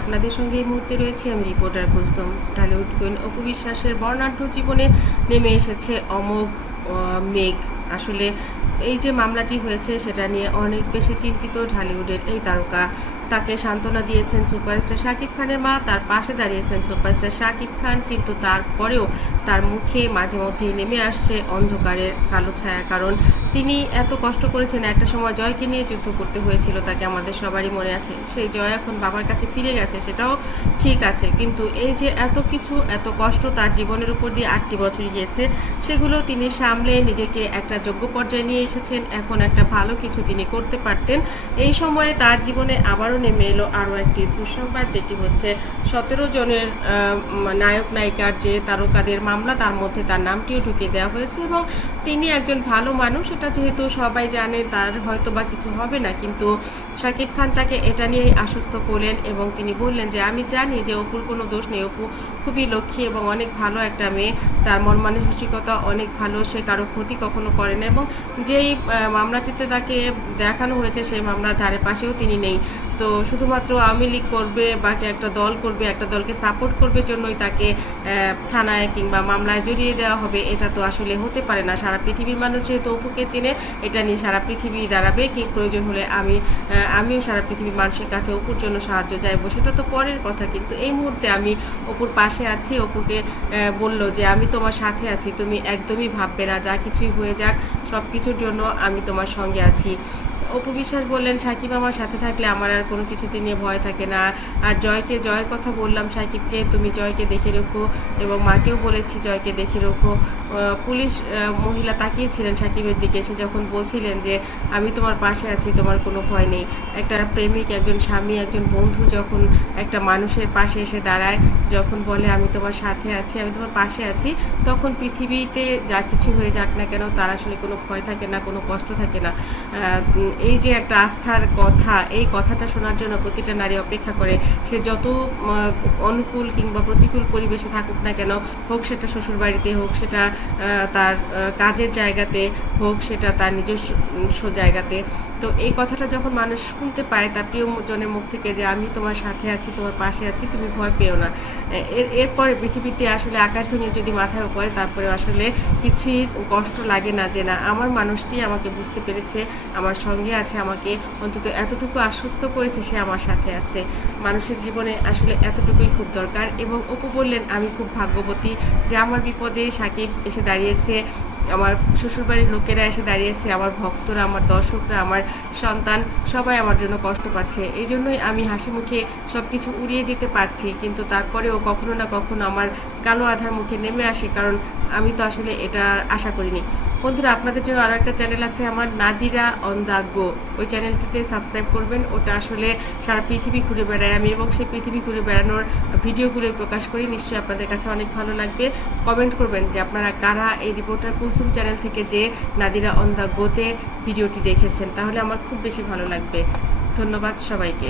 আপনাদের সঙ্গে এই মুহূর্তে রয়েছে। আমি রিপোর্টার কুলসুম ঢালিউড কুইন অপু বিশ্বাসের বর্ণাঢ্য জীবনে নেমে এসেছে অমোঘ মেঘ। আসলে এই যে মামলাটি হয়েছে, সেটা নিয়ে অনেক বেশি চিন্তিত ঢালিউডের এই তারকা। তাকে সান্ত্বনা দিয়েছেন সুপারস্টার শাকিব খানের মা, তার পাশে দাঁড়িয়েছেন সুপারস্টার শাকিব খান, কিন্তু তারপরেও তার মুখে মাঝে মধ্যেই নেমে আসছে অন্ধকারের কালো ছায়া কারণ তিনি এত কষ্ট করেছেন, একটা সময় জয়কে নিয়ে যুদ্ধ করতে হয়েছিল, তাকে আমাদের সবারই মনে আছে। সেই জয় এখন বাবার কাছে ফিরে গেছে, সেটাও ঠিক আছে। কিন্তু এই যে এত কিছু, এত কষ্ট তার জীবনের উপর দিয়ে আটটি বছর গিয়েছে, সেগুলো তিনি সামলে নিজেকে একটা যোগ্য পর্যায়ে নিয়ে এসেছেন, এখন একটা ভালো কিছু তিনি করতে পারতেন। এই সময়ে তার জীবনে আবারও নেমে এলো আরও একটি দুঃসংবাদ, যেটি হচ্ছে সতেরো জনের নায়ক নায়িকার যে তারকাদের মামলা, তার মধ্যে তার নামটিও ঢুকিয়ে দেওয়া হয়েছে এবং তিনি একজন ভালো মানুষ এটা যেহেতু সবাই জানে, তার হয়তো বা কিছু হবে না। কিন্তু শাকিব খান তাকে এটা নিয়েই আশ্বস্ত করলেন এবং তিনি বললেন যে, আমি জানি যে অপুর কোনো দোষ নেই। অপু খুবই লক্ষ্মী এবং অনেক ভালো একটা মেয়ে। তার মন মানসিকতা অনেক ভালো, সে কারও ক্ষতি কখনো করে না এবং যেই মামলাটিতে তাকে দেখানো হয়েছে, সেই মামলার ধারে পাশেও তিনি নেই। তো শুধুমাত্র আওয়ামী লীগ করবে বা কি একটা দল করবে, একটা দলকে সাপোর্ট করবে জন্যই তাকে থানায় কিংবা মামলায় জড়িয়ে দেওয়া হবে। এটা তো আসলে হতে পারে না। সারা পৃথিবীর মানুষ যেহেতু অপুকে চিনে, এটা নিয়ে সারা পৃথিবী দাঁড়াবে। কি প্রয়োজন হলে আমি আমিও সারা পৃথিবীর মানুষের কাছে অপুর জন্য সাহায্য চাইব। সেটা তো পরের কথা। কিন্তু এই মুহূর্তে আমি অপুর পাশে আছি। অপুকে বলল যে, আমি তোমার সাথে আছি। তুমি একদমই ভাববে না। যা কিছুই হয়ে যাক সব কিছুর জন্য আমি তোমার সঙ্গে আছি। অপু বিশ্বাস বললেন, সাকিব আমার সাথে থাকলে আমার আর কোনো কিছুতে নিয়ে ভয় থাকে না। আর জয়কে, জয়ের কথা বললাম, সাকিবকে তুমি জয়কে দেখে রেখো এবং মাকেও বলেছি জয়কে দেখে রেখো। পুলিশ মহিলা তাকিয়েছিলেন সাকিবের দিকে। সে যখন বলছিলেন যে, আমি তোমার পাশে আছি, তোমার কোনো ভয় নেই। একটা প্রেমিক, একজন স্বামী, একজন বন্ধু যখন একটা মানুষের পাশে এসে দাঁড়ায়, যখন বলে, আমি তোমার সাথে আছি, আমি তোমার পাশে আছি। তখন পৃথিবীতে যা কিছু হয়ে যাক না কেন, তার আসলে কোনো ভয় থাকে না, কোনো কষ্ট থাকে না। এই যে একটা আস্থার কথা, এই কথাটা শোনার জন্য প্রতিটা নারী অপেক্ষা করে, সে যত অনুকূল কিংবা প্রতিকূল পরিবেশে থাকুক না কেন, হোক সেটা শ্বশুর বাড়িতে হোক, সেটা তার কাজের জায়গাতে হোক, সেটা তার নিজস্ব জায়গাতে। তো এই কথাটা যখন মানুষ শুনতে পায়, তার প্রিয়জনের মুখ থেকে যে আমি তোমার সাথে আছি, তোমার পাশে আছি, তুমি ভয় পেও না। এর, এরপরে পৃথিবীতে আসলে আকাশ ভেঙে যদি মাথায় পড়ে তারপরে আসলে কিছুই কষ্ট লাগে না যে, না, আমার মানুষটি আমাকে বুঝতে পেরেছে, আমার সঙ্গে আছে আমাকে? অন্তত এতটুকু আশ্বস্ত করেছে সে আমার সাথে আছে। মানুষের জীবনে আসলে এতটুকুই খুব দরকার এবং অপু বললেন, আমি খুব ভাগ্যবতী যে আমার বিপদে সাকিব এসে দাঁড়িয়েছে, আমার শ্বশুরবাড়ির লোকেরা এসে দাঁড়িয়েছে, আমার ভক্তরা, আমার দর্শকরা, আমার সন্তান, সবাই আমার জন্য কষ্ট পাচ্ছে। এই জন্যই আমি হাসি মুখে সব কিছু উড়িয়ে দিতে পারছি। কিন্তু তারপরেও কখনো না কখনো আমার কালো আধার মুখে নেমে আসে, কারণ আমি তো আসলে এটা আশা করিনি। বন্ধুরা, আপনাদের জন্য আরও একটা চ্যানেল আছে আমার নাদিরা অন দ্য গো ওই চ্যানেলটিতে সাবস্ক্রাইব করবেন। ওটা আসলে সারা পৃথিবী ঘুরে বেড়াই আমি এবং সেই পৃথিবী ঘুরে বেড়ানোর ভিডিওগুলো প্রকাশ করি। নিশ্চয়ই আপনাদের কাছে অনেক ভালো লাগবে। কমেন্ট করবেন যে আপনারা কারা এই রিপোর্টার কুলসুম চ্যানেল থেকে যে নাদিরা অন দ্য গোতে ভিডিওটি দেখেছেন। তাহলে আমার খুব বেশি ভালো লাগবে। ধন্যবাদ সবাইকে।